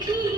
Thank you.